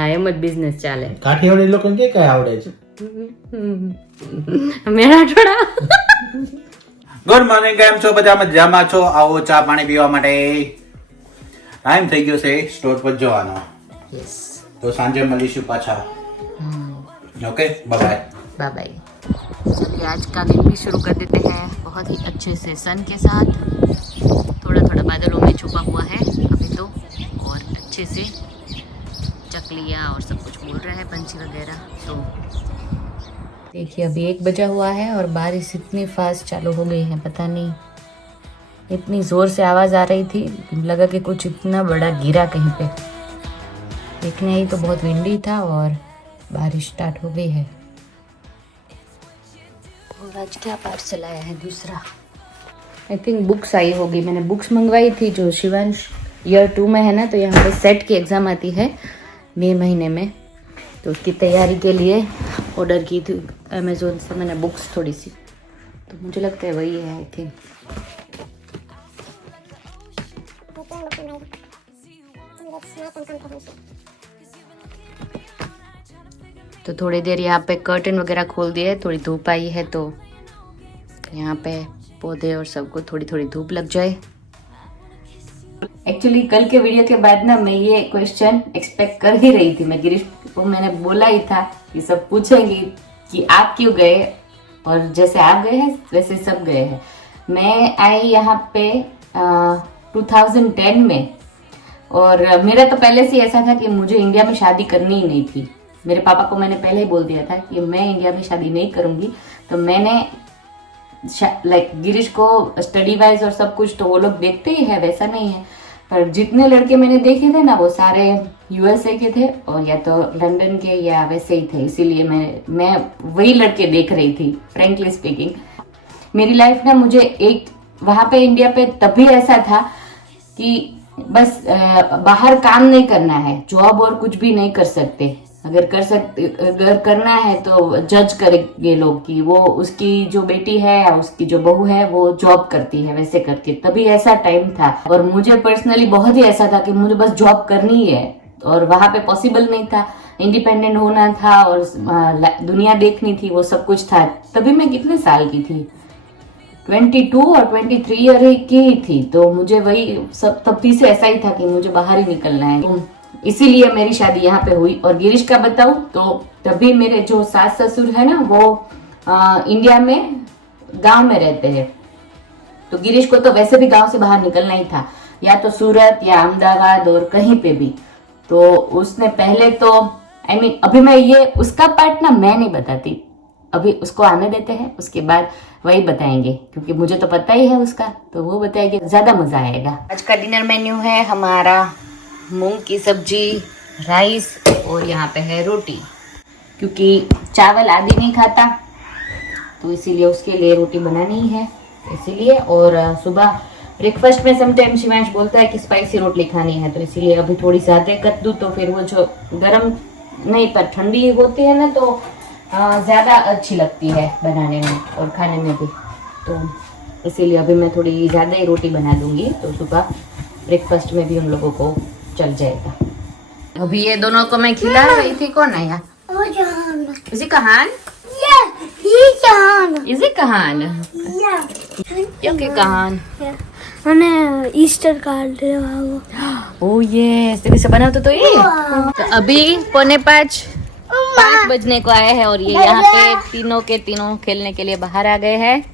હા એમ જ બિઝનેસ ચાલે. કાઠિયાવાડી લોકોને કે કઈ આવડે છે? મેળા થોડા. ગુડ મોર્નિંગ, કેમ છો બધા? મજામાં છો? આવો ચા પાણી પીવા માટે. ટાઈમ થઈ ગયો છે સ્ટોર પર જવાનો. यस. તો સાંજે મળીશું પાછા. Okay, bye bye. Bye bye. चलिए आज का दिन भी शुरू कर देते हैं बहुत ही अच्छे से सन के साथ. थोड़ा थोड़ा बादलों में छुपा हुआ है अभी तो, और अच्छे से चकलियाँ और सब कुछ बोल रहा है, पंछी वगैरह. तो देखिए अभी 1 बजा हुआ है और बारिश इतनी फास्ट चालू हो गई है, पता नहीं इतनी ज़ोर से आवाज़ आ रही थी, लगा कि कुछ इतना बड़ा गिरा कहीं पे. देखने आई तो बहुत विंडी था और बारिश स्टार्ट हो गई है. और आज क्या पार्सल आया है दूसरा? आई थिंक बुक्स आई होगी. मैंने बुक्स मंगवाई थी जो शिवांश ईयर 2 में है ना, तो यहाँ पे सेट की एग्ज़ाम आती है मई महीने में, तो उसकी तैयारी के लिए ऑर्डर की थी अमेज़ोन से मैंने बुक्स थोड़ी सी, तो मुझे लगता है वही है आई थिंक. तो थोड़ी देर यहाँ पे कर्टन वगैरह खोल दिए, थोड़ी धूप आई है तो यहाँ पे पौधे और सबको थोड़ी थोड़ी धूप लग जाए. एक्चुअली कल के वीडियो के बाद ना मैं ये क्वेश्चन एक्सपेक्ट कर ही रही थी. मैं गिरीश को मैंने बोला ही था कि सब पूछेंगी कि आप क्यों गए, और जैसे आप गए हैं वैसे सब गए हैं. मैं आई यहाँ पे 2010 में, और मेरा तो पहले से ऐसा था कि मुझे इंडिया में शादी करनी ही नहीं थी. मेरे पापा को मैंने पहले ही बोल दिया था कि मैं इंडिया में शादी नहीं करूँगी. तो मैंने लाइक गिरीश को स्टडी वाइज और सब कुछ तो वो लोग देखते ही है, वैसा नहीं है, पर जितने लड़के मैंने देखे थे ना वो सारे यूएसए के थे और या तो लंदन के या वैसे ही थे, इसीलिए मैं वही लड़के देख रही थी. फ्रेंकली स्पीकिंग मेरी लाइफ ना मुझे एक वहाँ पे इंडिया पे तभी ऐसा था कि बस बाहर काम नहीं करना है, जॉब और कुछ भी नहीं कर सकते. अगर करना है तो जज करेंगे लोग कि वो उसकी जो बेटी है या उसकी जो बहू है वो जॉब करती है, वैसे करके. तभी ऐसा टाइम था और मुझे पर्सनली बहुत ही ऐसा था कि मुझे बस जॉब करनी है, और वहाँ पे पॉसिबल नहीं था. इंडिपेंडेंट होना था और दुनिया देखनी थी, वो सब कुछ था. तभी मैं कितने साल की थी? 22 और 23 ईयर की ही थी. तो मुझे वही सब तभी से ऐसा ही था कि मुझे बाहर ही निकलना है. तो इसीलिए मेरी शादी यहाँ पे हुई. और गिरीश का बताऊं तो तभी मेरे जो सास ससुर है ना वो इंडिया में गांव में रहते हैं. तो गिरीश को तो वैसे भी गांव से बाहर निकलना ही था, या तो सूरत या अहमदाबाद और कहीं पे भी. तो उसने पहले तो अभी मैं ये उसका पार्ट ना मैं नहीं बताती, अभी उसको आने देते हैं, उसके बाद वही बताएंगे, क्योंकि मुझे तो पता ही है उसका, तो वो बताएंगे, ज्यादा मजा आएगा. आज का डिनर मेन्यू है हमारा मूंग की सब्जी, राइस और यहाँ पे है रोटी, क्योंकि चावल आदि नहीं खाता तो इसीलिए उसके लिए रोटी बनानी है इसीलिए. और सुबह ब्रेकफास्ट में समटाइम शिवांश बोलता है कि स्पाइसी रोटी खानी है, तो इसीलिए अभी थोड़ी ज़्यादा कर दूँ तो फिर वो जो गरम नहीं पर ठंडी होती है ना तो ज़्यादा अच्छी लगती है बनाने में और खाने में भी. तो इसीलिए अभी मैं थोड़ी ज़्यादा ही रोटी बना दूँगी, तो सुबह ब्रेकफास्ट में भी हम लोगों को चल जाएगा. अभी ये दोनों को मैं खिला रही थी. कौन है यहाँ? इसी कहान? इसी कहान? ओके कहान. मैंने ईस्टर कार्ड ओ ये तेरे से बना तो ये. तो अभी 4:45 बजने को आए हैं और ये यहाँ पे तीनों के तीनों खेलने के लिए बाहर आ गए हैं.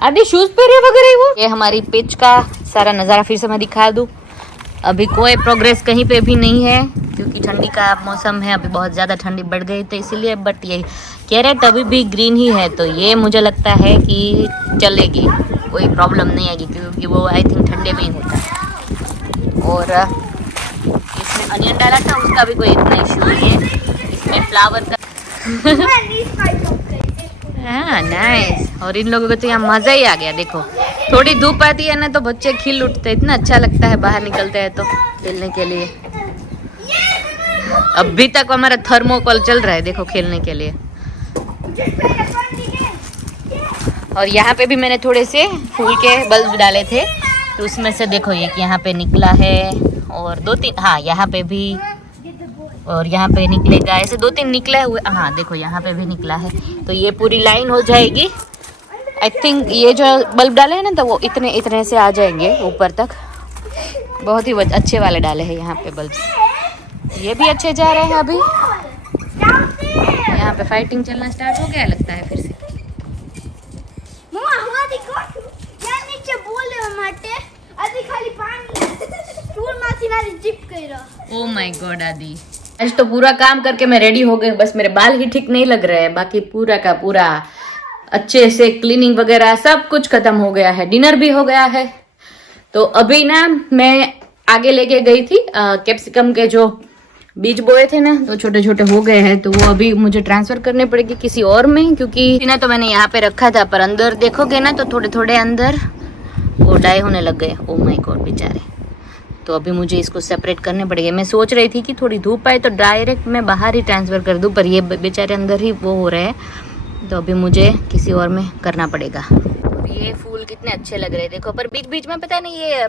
आदि शूज पहने वगैरह वो. ये हमारी पिच का सारा नज़ारा फिर से मैं दिखा दूँ. अभी कोई प्रोग्रेस कहीं पे भी नहीं है क्योंकि ठंडी का मौसम है, अभी बहुत ज़्यादा ठंडी बढ़ गई तो इसीलिए. बट ये कैरेट अभी भी ग्रीन ही है, तो ये मुझे लगता है कि चलेगी, कोई प्रॉब्लम नहीं आएगी, क्योंकि वो आई थिंक ठंडे में ही होता है. और इसमें अनियन डाला था, उसका भी कोई इतना इशू नहीं है. इसमें फ्लावर का हाँ नाइस. और इन लोगों को तो यहाँ मज़ा ही आ गया. देखो थोड़ी धूप आती है ना तो बच्चे खिल उठते, इतना अच्छा लगता है बाहर निकलते हैं तो खेलने के लिए. अभी तक हमारा थर्मोकोल चल रहा है देखो खेलने के लिए. और यहाँ पे भी मैंने थोड़े से फूल के बल्ब डाले थे, तो उसमें से देखो एक यहाँ पे निकला है और 2-3 हाँ यहाँ पे भी और यहाँ पे निकलेगा, ऐसे 2-3 निकले हुए, हाँ देखो यहाँ पे भी निकला है। तो ये पूरी लाइन हो जाएगी। आई थिंक ये जो बल्ब डाले हैं ना, तो वो इतने इतने से आ जाएंगे ऊपर तक। बहुत ही अच्छे वाले डाले हैं यहाँ पे बल्ब। ये भी अच्छे जा रहे हैं अभी। यहाँ पे फाइटिंग चलना स्टार्ट हो गया लगता है फिर से। મમ્મા હવાથી કોણ ત્યાં નીચે બોલવા માટે આથી ખાલી પાણી સ્ટૂલમાંથી નારી જીપ કર્યો. ओ माय गॉड आदि, आज तो पूरा काम करके मैं रेडी हो गई, बस मेरे बाल ही ठीक नहीं लग रहे हैं, बाकी पूरा का पूरा अच्छे से क्लीनिंग वगैरह सब कुछ खत्म हो गया है, डिनर भी हो गया है। तो अभी ना मैं आगे लेके गई थी कैप्सिकम के जो बीज बोए थे ना, तो छोटे छोटे हो गए हैं, तो वो अभी मुझे ट्रांसफर करने पड़ेगी किसी और में, क्योंकि ना तो मैंने यहाँ पे रखा था, पर अंदर देखोगे ना तो थोड़े थोड़े अंदर वो डाई होने लग गए। ओ माय गॉड बेचारे। तो अभी मुझे इसको सेपरेट करने पड़ेंगे। मैं सोच रही थी कि थोड़ी धूप आए तो डायरेक्ट मैं बाहर ही ट्रांसफ़र कर दूं, पर ये बेचारे अंदर ही वो हो रहे हैं, तो अभी मुझे किसी और में करना पड़ेगा। और ये फूल कितने अच्छे लग रहे हैं देखो, पर बीच बीच में पता नहीं ये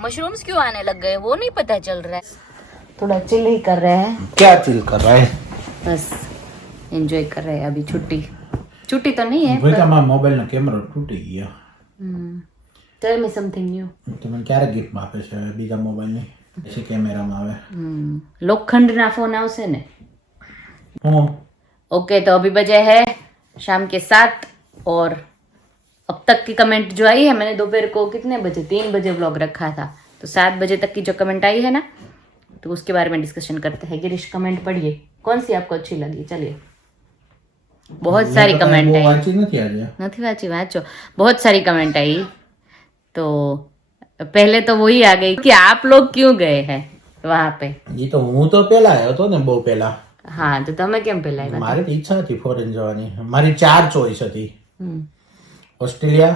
मशरूम्स क्यों आने लग गए, वो नहीं पता चल रहा है। थोड़ा चिल ही कर रहे हैं। क्या चिल कर रहा है? बस एंजॉय कर रहे हैं अभी। छुट्टी तो नहीं है ભાઈ તમારા મોબાઈલનો કેમેરો તૂટી ગયો. ટેલ મી સમથિંગ ન્યુ। તમે ક્યારે ગિફ્ટ આપે છે બીજા મોબાઈલની? પછી કેમેરામાં આવે. लोखंडना फोन आवશે ને। હું ओके, तो अभी बजे है शाम के 7 और अब तक की कमेंट जो आई है, मैंने दोपहर को कितने बजे 3 बजे व्लॉग रखा था, तो 7 बजे तक की जो कमेंट आई है ना, तो उसके बारे में डिस्कशन करते हैं। गिरीश कमेंट पढ़िए, कौन सी आपको अच्छी लगी। चलिए, बहुत सारी कमेंट आई, વાંચી નથી આજે. नहीं वाची वाचो, बहुत सारी कमेंट आई। तो पहले तो वही आ गई कि आप लोग क्यों गए हैं वहां पे। ઈ તો હું તો પહેલા આવ્યો હતો ને, બહુ પહેલા. हाँ, तो તમે કેમ પેલા આવ્યા? મારી તો ઈચ્છા હતી ફોરેન જવાની. મારી 4 ચોઈસ હતી: ઓસ્ટ્રેલિયા,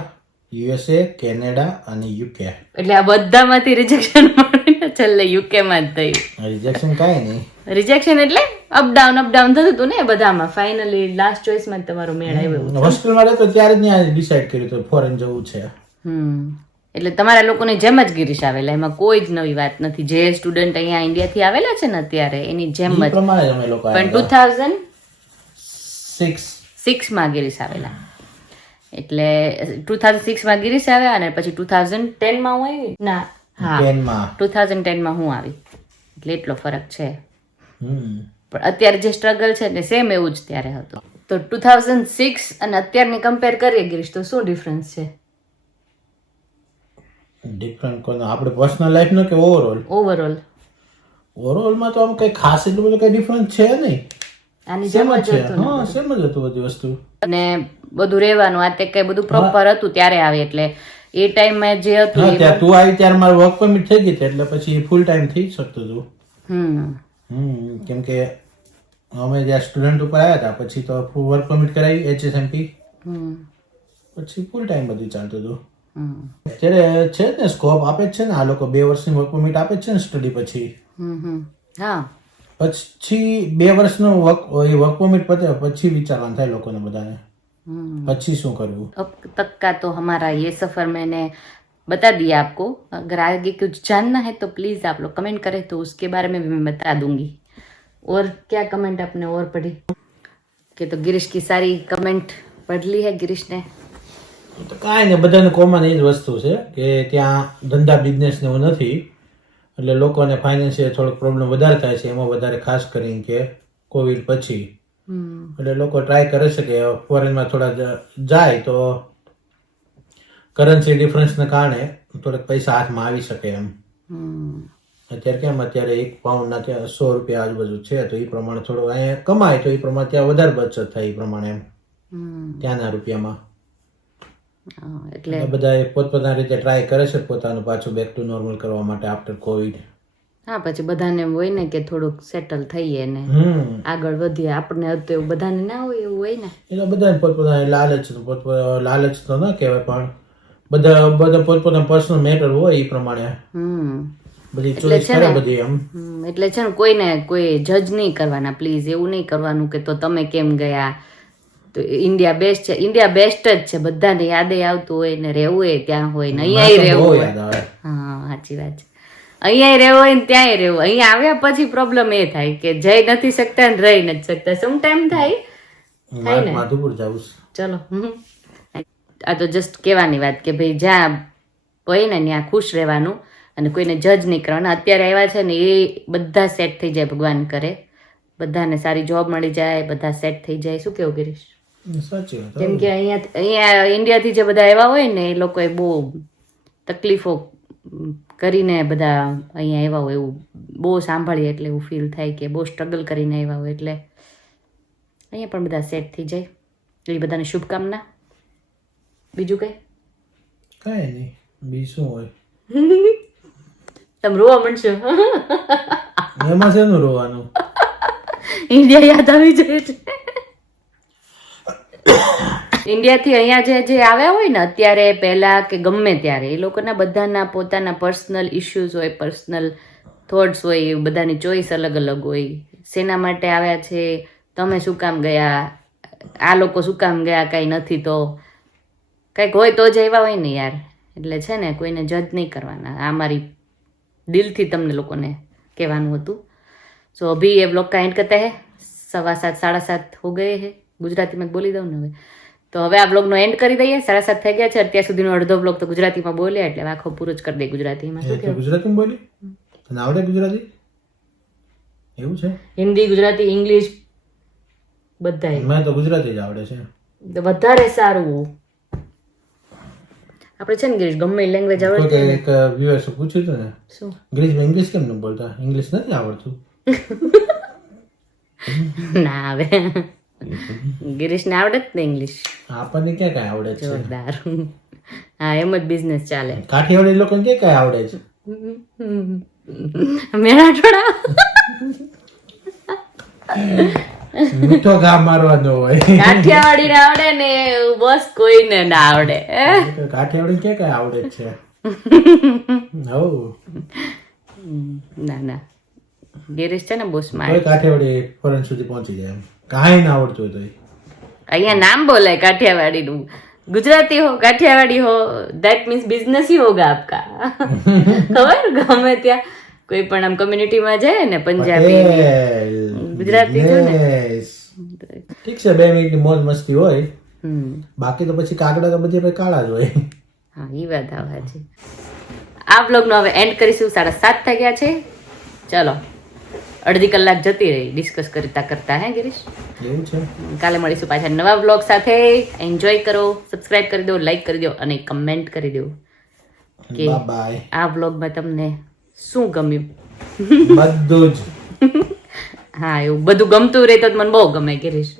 યુએસએ, કેનેડા અને યુકે. એટલે આ બધામાંથી રિજેક્શન મળીને છેલ્લે યુકે માં જ થયું। રિજેક્શન કાંઈ નહીં. રિજેક્શન એટલે અપ ડાઉન થતું હતું ને બધામાં, ફાઇનલી લાસ્ટ ચોઇસ માં તમારો મેળ આવ્યો। હોસ્ટેલમાં રહેતો ત્યારે જ ત્યાં ડિસાઈડ કર્યું હતું ફોરેન જવું છે. એટલે તમારા લોકોની જેમ જ ગિરીશ આવેલા, એમાં કોઈ જ નવી વાત નથી। જે સ્ટુડન્ટ અહીંયા ઇન્ડિયાથી આવેલા છે ને અત્યારે, એની જેમ ઈ જ, પ્રમાણે અમે લોકો પણ આવ્યા. 2006 માં ગિરીશ આવેલા। એટલે 2006 માં ગિરીશ આવ્યા અને પછી 2010 માં હું આવી ના, હા 2010 માં હું આવી, એટલે એટલો ફરક છે। પણ અત્યારે જે સ્ટ્રગલ છે ને સેમ એવું જ ત્યારે હતો। તો 2006 અને અત્યારની કમ્પેર કરીએ ગિરીશ, તો શું ડિફરન્સ છે? ડિફરન્ટ કોનો? આપણે પર્સનલ લાઈફ નો કે ઓવરઓલ? ઓવરઓલમાં તો આમ કઈ ખાસ એટલું બધું કઈ ડિફરન્સ છે નહીં, આની સેમ જેમ જ જ છે। હતું ને? હા, સેમ જ હતું બધી વસ્તુ. અને બધું રહેવાનું આ તે કઈ બધું પ્રોપર હતું ત્યારે આવે, એટલે એ ટાઈમમાં જે હતું હા, ત્યાં તું આવી ત્યારે મારું વર્ક પરમિટ થઈ ગઈ હતી, એટલે પછી ફૂલ ટાઈમ થઈ શકતું હતું। કેમ કે અમે જ્યાં સ્ટુડન્ટ ઉપર આવ્યા હતા પછી તો વર્ક પરમિટ કરાવી HSMP, પછી ફૂલ ટાઈમ બધું ચાલતું હતું। અત્યારે છે ને સ્કોપ આપે જ છે ને આ લોકો, 2 વર્ષની વર્ક પરમિટ આપે જ છે ને સ્ટડી પછી। હા, પછી 2 વર્ષનો વર્ક પરમિટ પતે પછી વિચારવાનું થાય લોકોને બધાને, પછી શું કરવું। अब तक का तो हमारा ये सफर मैंने बता दिया आपको। अगर आगे कुछ जानना है तो प्लीज आप लोग कमेंट करें, तो उसके बारे में भी मैं बता दूंगी। और क्या कमेंट आपने और पढ़ी? कि तो गिरीश की सारी कमेंट पढ़ ली है गिरीश ने। તો કાંઈ ને બધાને કોમન એ જ વસ્તુ છે કે ત્યાં ધંધા બિઝનેસ ને એવું નથી, એટલે લોકોને ફાઇનાન્શિયલ થોડોક પ્રોબ્લેમ વધારે થાય છે, એમાં વધારે ખાસ કરીને કે કોવિડ પછી। એટલે લોકો ટ્રાય કરે છે કે ફોરેનમાં થોડા જાય તો કરન્સી ડિફરન્સને કારણે થોડાક પૈસા હાથમાં આવી શકે એમ। અત્યારે કેમ, અત્યારે 1 પાઉન્ડના ત્યાં 100 રૂપિયા આજુબાજુ છે, તો એ પ્રમાણે થોડું અહીંયા કમાય તો એ પ્રમાણે ત્યાં વધારે બચત થાય એ પ્રમાણે એમ ત્યાંના રૂપિયામાં। એટલે બધા પોતપોતાની રીતે ટ્રાય કરે છે પોતાનું પાછું બેક ટુ નોર્મલ કરવા માટે આફ્ટર કોવિડ। હા, પછી બધાને એમ હોય ને કે થોડુંક સેટલ થઈએ ને આગળ વધીએ, આપણને હતું એવું બધાને ના હોય, એવું હોય ને। એટલે બધાને પોતપોતાની લાલચ તો ના કહેવાય, પણ બધા પોતપોતાના પર્સનલ મેટર હોય એ પ્રમાણે બધી ચોઈસ કરે બધી એમ। એટલે છે ને કોઈને કોઈ જજ નહીં કરવાના પ્લીઝ, એવું નહીં કરવાનું કે તો તમે કેમ ગયા, તો ઇન્ડિયા બેસ્ટ છે, ઇન્ડિયા બેસ્ટ જ છે, બધાને યાદે આવતું હોય ને રહેવું એ ત્યાં હોય ને અહીંયા રહેવું હોય। હા, સાચી વાત છે। અહીંયા રહેવું હોય ને ત્યાંય રહેવું. અહીંયા આવ્યા પછી પ્રોબ્લેમ એ થાય કે જઈ નથી શકતા ને રહી નથી શકતા. સમ ટાઈમ થાય મારે માધુપુર જવું છે. ચલો આ તો જસ્ટ કહેવાની વાત કે ભાઈ જ્યાં હોય ને ત્યાં ખુશ રહેવાનું અને કોઈને જજ નહીં કરવાના. અત્યારે આવ્યા છે ને એ બધા સેટ થઈ જાય, ભગવાન કરે બધાને સારી જોબ મળી જાય, બધા સેટ થઈ જાય. શું કેવું ગિરીશ? સાચી વાત. કેમ કે અહીંયા ઇન્ડિયાથી જે બધા આવ્યા હોય ને એ લોકોએ બહુ તકલીફો કરીને બધા અહીંયા આવ્યા હોય એવું બહુ સાંભળીએ એટલે એવું ફીલ થાય કે બહુ સ્ટ્રગલ કરીને આવ્યા હોય એટલે અહીંયા પણ બધા સેટ થઈ જાય. એ બધાને શુભકામના. બીજું કઈ? કાંઈ નહીં, બીજું શું હોય? તમે રોવા માંડશો. એમાં શેનું રોવાનું? ઇન્ડિયા યાદ આવી જાય છે. ઇન્ડિયાથી અહીંયા જે આવ્યા હોય ને અત્યારે પહેલા કે ગમે ત્યારે એ લોકોના બધાના પોતાના પર્સનલ ઇશ્યુઝ હોય, પર્સનલ થોટ્સ હોય, એ બધાની ચોઈસ અલગ અલગ હોય. શેના માટે આવ્યા છે, તમે શું કામ ગયા, આ લોકો શું કામ ગયા, કાંઈ નથી તો કંઈક હોય તો જ આવ્યા હોય ને યાર. એટલે છે ને કોઈને જજ નહીં કરવાના. આ મારી દિલથી તમને લોકોને કહેવાનું હતું. સો અભી ये व्लॉग का एंड करते हैं. 7:15 7:30 हो गए हैं. ગુજરાતીમાં બોલી દઉં ને હવે તો હવે આ બ્લોગનો એન્ડ કરી દઈએ. 7:30 થઈ ગયા છે. અત્યાર સુધીનો અડધો બ્લોગ તો ગુજરાતીમાં બોલ્યા એટલે આખો પૂરો જ કરી દઈએ ગુજરાતીમાં. શું કહેવું? ગુજરાતીમાં બોલી? તને આવડે ગુજરાતી? એવું છે? હિન્દી, ગુજરાતી, ઇંગ્લિશ બધાય. મને તો ગુજરાતી જ આવડે છે. તો વધારે સારું. આપણે છે ને ગિરીશ ગમે લેંગ્વેજ આવડે કોઈ એક વ્યુઅર્સે પૂછ્યું હતું ને, શું ઇંગ્લિશમાં ઇંગ્લિશ કેમ ન બોલતા? ઇંગ્લિશ નથી આવડતું? ના આવે ગિરીશને આવડે જ ને ઇંગ્લિશ. આપણને ક્યાં કાંઈ આવડે છે? જોરદાર. હા એમ જ બિઝનેસ ચાલે. કાઠિયાવાડી લોકોને ક્યાં કાંઈ આવડે છે? મેરાઠોડા મીઠો ઘા મારવાનો હોય. કાઠિયાવાડી ને આવડે ને બસ કોઈને ના આવડે. કાઠિયાવાડી ક્યાં કાંઈ આવડે જ છે? હવ ના ના ગિરીશ છે ને બહુ કોઈ સ્માર્ટ. કાઠિયાવાડી ફોરેન સુધી પહોંચી જાય એમ. કાંઈ ના આવડતું હોય તોય. અહીંયા નામ બોલાય કાઠિયાવાડીનું. ગુજરાતી હો કાઠિયાવાડી હો દેટ મીન્સ બિઝનેસ ही होगा आपका. ખબર ગમે ત્યાં કોઈ પણ આમ કમ્યુનિટીમાં જાય ને પંજાબી ગુજરાતી છે ને. Yes. ઠીક છે, 2 મિનિટની મોજ મસ્તી હોય, બાકી તો પછી કાગડા તો બધી કાળા જ હોય. હા એ વાત આવે છે. આ બ્લોગનો હવે એન્ડ કરીશું. 7:30 થઈ ગયા છે. ચલો અડધી કલાક જતી રહી ડિસ્કસ કરતા કરતા. હે ગિરીશ? એવું છે. કાલે મળીશું પાછા નવા બ્લોગ સાથે. એન્જોય કરો, સબસ્ક્રાઇબ કરી દો, લાઈક કરી દો અને કમેન્ટ કરી દો કે બાય બાય. આ બ્લોગમાં તમને શું ગમ્યું. બધું જ. હા એવું બધું ગમતું રહે તો મને બહુ ગમે ગિરીશ.